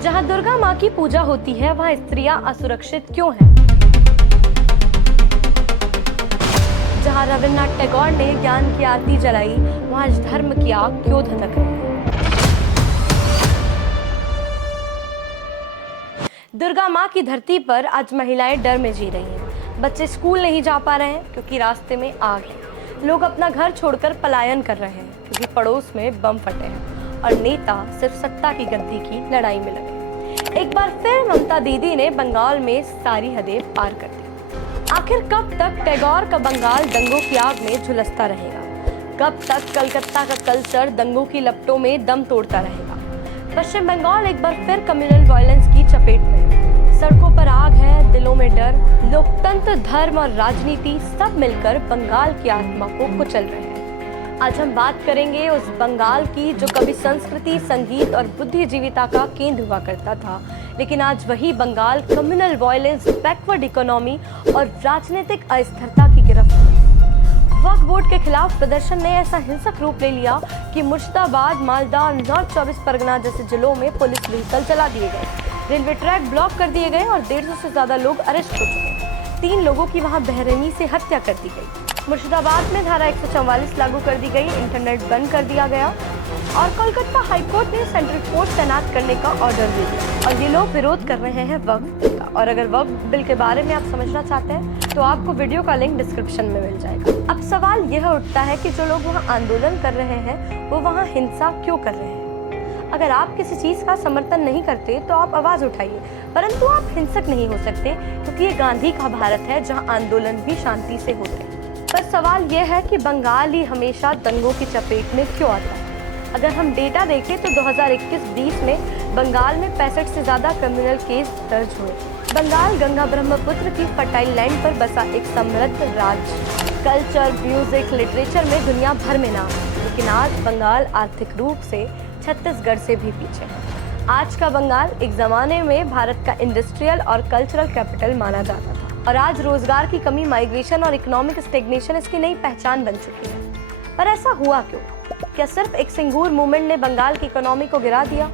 जहां दुर्गा माँ की पूजा होती है वहां स्त्रियां असुरक्षित क्यों हैं? जहां रविन्द्रनाथ टैगोर ने ज्ञान की आरती जलाई वहां धर्म की आग क्यों धधक रही है? दुर्गा माँ की धरती पर आज महिलाएं डर में जी रही हैं। बच्चे स्कूल नहीं जा पा रहे हैं क्योंकि रास्ते में आग है। लोग अपना घर छोड़कर पलायन कर रहे हैं क्योंकि पड़ोस में बम फटे हैं। और नेता सिर्फ सत्ता की गद्दी की लड़ाई में लगे। एक बार फिर ममता दीदी ने बंगाल में सारी हदें पार कर दी। आखिर कब तक टैगोर का बंगाल दंगों की आग में झुलसता रहेगा? कब तक कलकत्ता का कल्चर दंगों की लपटों में दम तोड़ता रहेगा? पश्चिम बंगाल एक बार फिर कम्युनल वायलेंस की चपेट में है। सड़कों पर आग है, दिलों में डर। लोकतंत्र, धर्म और राजनीति सब मिलकर बंगाल की आत्मा को कुचल रहे हैं। आज हम बात करेंगे उस बंगाल की जो कभी संस्कृति, संगीत और बुद्धिजीविता का केंद्र हुआ करता था, लेकिन आज वही Bengal communal violence, backward economy और राजनीतिक अस्थिरता की गिरफ्त में। वक्फ बोर्ड के खिलाफ प्रदर्शन ने ऐसा हिंसक रूप ले लिया कि मुर्शिदाबाद, मालदा, नॉर्थ 24 परगना जैसे जिलों में पुलिस व्हीकल चला दिए गए, रेलवे ट्रैक ब्लॉक कर दिए गए और 150 से ज्यादा लोग अरेस्ट हो चुके। 3 लोगों की वहां बेरहमी से हत्या कर दी गई। मुर्शिदाबाद में धारा 144 लागू कर दी गई, इंटरनेट बंद कर दिया गया और कोलकाता हाईकोर्ट ने सेंट्रल फोर्स तैनात करने का ऑर्डर दे दिया। और ये लोग विरोध कर रहे हैं वक्फ बिल का। और अगर वक्फ बिल के बारे में आप समझना चाहते हैं तो आपको वीडियो का लिंक डिस्क्रिप्शन में मिल जाएगा। अब सवाल यह उठता है कि जो लोग वहाँ आंदोलन कर रहे हैं वो वहाँ हिंसा क्यों कर रहे हैं? अगर आप किसी चीज का समर्थन नहीं करते तो आप आवाज उठाइए, परंतु आप हिंसक नहीं हो सकते क्योंकि ये गांधी का भारत है जहाँ आंदोलन भी शांति से होते हैं। पर सवाल यह है कि बंगाल ही हमेशा दंगों की चपेट में क्यों आता है? अगर हम डेटा देखें तो 2021-20 में बंगाल में 65 से ज्यादा क्रिमिनल केस दर्ज हुए। बंगाल गंगा ब्रह्मपुत्र की फर्टाइल लैंड पर बसा एक समृद्ध राज्य, कल्चर, म्यूजिक, लिटरेचर में दुनिया भर में नाम है। लेकिन आज बंगाल आर्थिक रूप से छत्तीसगढ़ से भी पीछे है। आज का बंगाल एक जमाने में भारत का इंडस्ट्रियल और कल्चरल कैपिटल माना जाता था और आज रोजगार की कमी, माइग्रेशन और इकोनॉमिक स्टेग्नेशन इसकी नई पहचान बन चुकी है। पर ऐसा हुआ क्यों? क्या सिर्फ एक सिंगूर मूवमेंट ने बंगाल की इकोनॉमी को गिरा दिया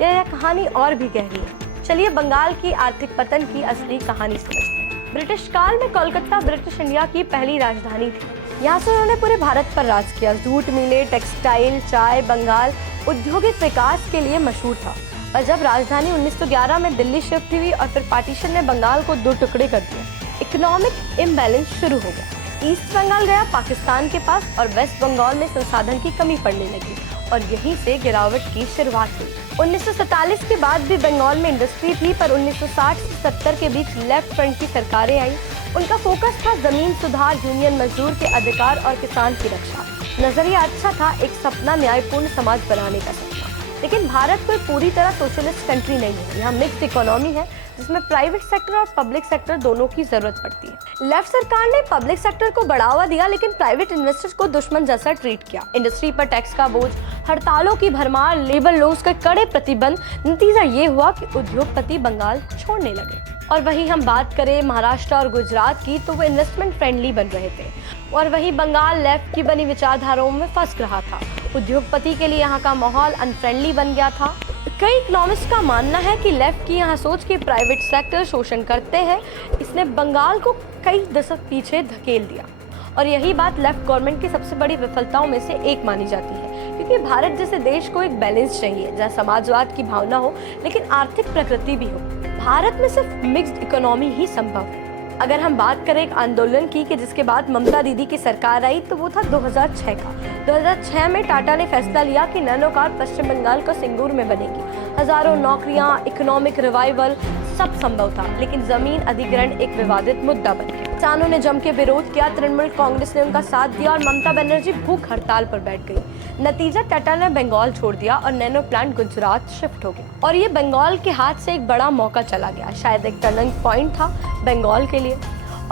या यह कहानी और भी गहरी है? चलिए बंगाल की आर्थिक पतन की असली कहानी समझते हैं। ब्रिटिश काल में कोलकाता ब्रिटिश इंडिया की पहली राजधानी थी। यहाँ से उन्होंने पूरे भारत पर राज किया। जूट मिलें, टेक्सटाइल, चाय, बंगाल औद्योगिक विकास के लिए मशहूर था। और जब राजधानी 1911 में दिल्ली शिफ्ट हुई और फिर पार्टीशन ने बंगाल को 2 टुकड़े कर दिए, इकोनॉमिक इम्बैलेंस शुरू हो गया। ईस्ट बंगाल गया पाकिस्तान के पास और वेस्ट बंगाल में संसाधन की कमी पड़ने लगी और यहीं से गिरावट की शुरुआत हुई। 1947 के बाद भी बंगाल में इंडस्ट्री थी, पर 1960 से 70 के बीच लेफ्ट फ्रंट की सरकारें आई। उनका फोकस था जमीन सुधार, यूनियन मजदूर के अधिकार और किसान की रक्षा। नजरिया अच्छा था, एक सपना न्यायपूर्ण समाज बनाने का सपना। लेकिन भारत कोई पूरी तरह सोशलिस्ट कंट्री नहीं है। यहाँ मिक्स्ड इकोनॉमी है जिसमें प्राइवेट सेक्टर और पब्लिक सेक्टर दोनों की जरूरत पड़ती है। लेफ्ट सरकार ने पब्लिक सेक्टर को बढ़ावा दिया लेकिन प्राइवेट इन्वेस्टर्स को दुश्मन जैसा ट्रीट किया। इंडस्ट्री पर टैक्स का बोझ, हड़तालों की भरमार, लेबर लॉज के कड़े प्रतिबंध, नतीजा ये हुआ कि उद्योगपति बंगाल छोड़ने लगे। और वहीं हम बात करें महाराष्ट्र और गुजरात की तो वो इन्वेस्टमेंट फ्रेंडली बन रहे थे और वहीं बंगाल लेफ्ट की बनी विचारधाराओं में फंस रहा था। उद्योगपति के लिए यहाँ का माहौल अनफ्रेंडली बन गया था। कई इकोनॉमिस्ट का मानना है कि लेफ्ट की यहाँ सोच कि प्राइवेट सेक्टर शोषण करते हैं, इसने बंगाल को कई दशक पीछे धकेल दिया। और यही बात लेफ्ट गवर्नमेंट की सबसे बड़ी विफलताओं में से एक मानी जाती है, क्योंकि भारत जैसे देश को एक बैलेंस चाहिए जहाँ समाजवाद की भावना हो लेकिन आर्थिक प्रकृति भी हो। भारत में सिर्फ मिक्स्ड इकोनॉमी ही संभव है। अगर हम बात करें एक आंदोलन की कि जिसके बाद ममता दीदी की सरकार आई तो वो था 2006 का। 2006 में टाटा ने फैसला लिया कि नैनो कार पश्चिम बंगाल का सिंगूर में बनेगी। हजारों नौकरियां, इकोनॉमिक रिवाइवल सब संभव था, लेकिन जमीन अधिग्रहण एक विवादित मुद्दा बन गया। किसानों ने जम के विरोध किया, तृणमूल कांग्रेस ने उनका साथ दिया और ममता बनर्जी भूख हड़ताल पर बैठ गई। नतीजा, टाटा ने बंगाल छोड़ दिया और नैनो प्लांट गुजरात शिफ्ट हो गया। और ये बंगाल के हाथ से एक बड़ा मौका चला गया, शायद एक टर्निंग पॉइंट था बंगाल के लिए।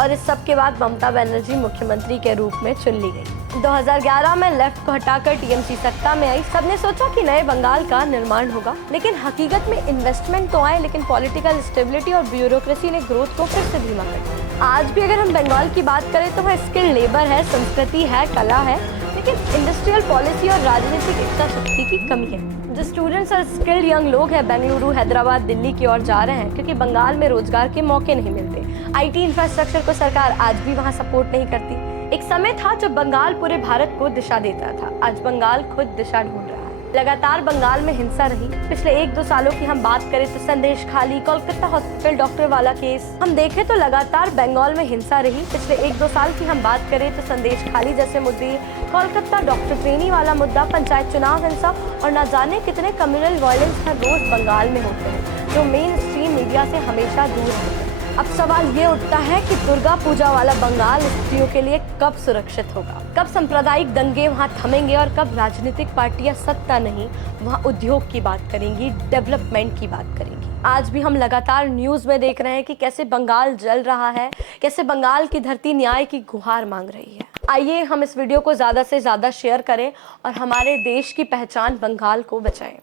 और इस सब के बाद ममता बनर्जी मुख्यमंत्री के रूप में चुन ली गई। 2011 में लेफ्ट को हटाकर टीएमसी सत्ता में आई। सबने सोचा कि नए बंगाल का निर्माण होगा, लेकिन हकीकत में इन्वेस्टमेंट तो आए लेकिन पॉलिटिकल स्टेबिलिटी और ब्यूरोक्रेसी ने ग्रोथ को फिर से धीमा कर दिया। आज भी अगर हम बंगाल की बात करें तो वह स्किल्ड लेबर है, संस्कृति है, कला है, लेकिन इंडस्ट्रियल पॉलिसी और राजनीतिक इच्छा शक्ति की कमी है। जो स्टूडेंट्स और स्किल्ड यंग लोग हैं बेंगलुरु, हैदराबाद, दिल्ली की ओर जा रहे हैं क्योंकि बंगाल में रोजगार के मौके नहीं मिलते। आईटी इंफ्रास्ट्रक्चर को सरकार आज भी वहाँ सपोर्ट नहीं करती। एक समय था जब बंगाल पूरे भारत को दिशा देता था, आज बंगाल खुद दिशा ढूंढ रहा है। लगातार बंगाल में हिंसा रही। पिछले 1-2 सालों की हम बात करें तो संदेश खाली, कोलकाता हॉस्पिटल डॉक्टर वाला केस, हम देखें तो लगातार बंगाल में हिंसा रही। पिछले 1-2 साल की हम बात करें तो संदेश खाली जैसे मुद्दे, कोलकाता डॉक्टर ट्रेनी वाला मुद्दा, पंचायत चुनाव हिंसा और न जाने कितने कम्युनल वायलेंस हर रोज बंगाल में होते हैं जो मेन स्ट्रीम मीडिया से हमेशा दूर होते हैं। अब सवाल ये उठता है कि दुर्गा पूजा वाला बंगाल स्त्रियों के लिए कब सुरक्षित होगा, कब सांप्रदायिक दंगे वहाँ थमेंगे और कब राजनीतिक पार्टियां सत्ता नहीं वहाँ उद्योग की बात करेंगी, डेवलपमेंट की बात करेंगी। आज भी हम लगातार न्यूज में देख रहे हैं कि कैसे बंगाल जल रहा है, कैसे बंगाल की धरती न्याय की गुहार मांग रही है। आइए हम इस वीडियो को ज्यादा से ज्यादा शेयर करें और हमारे देश की पहचान बंगाल को बचाएं।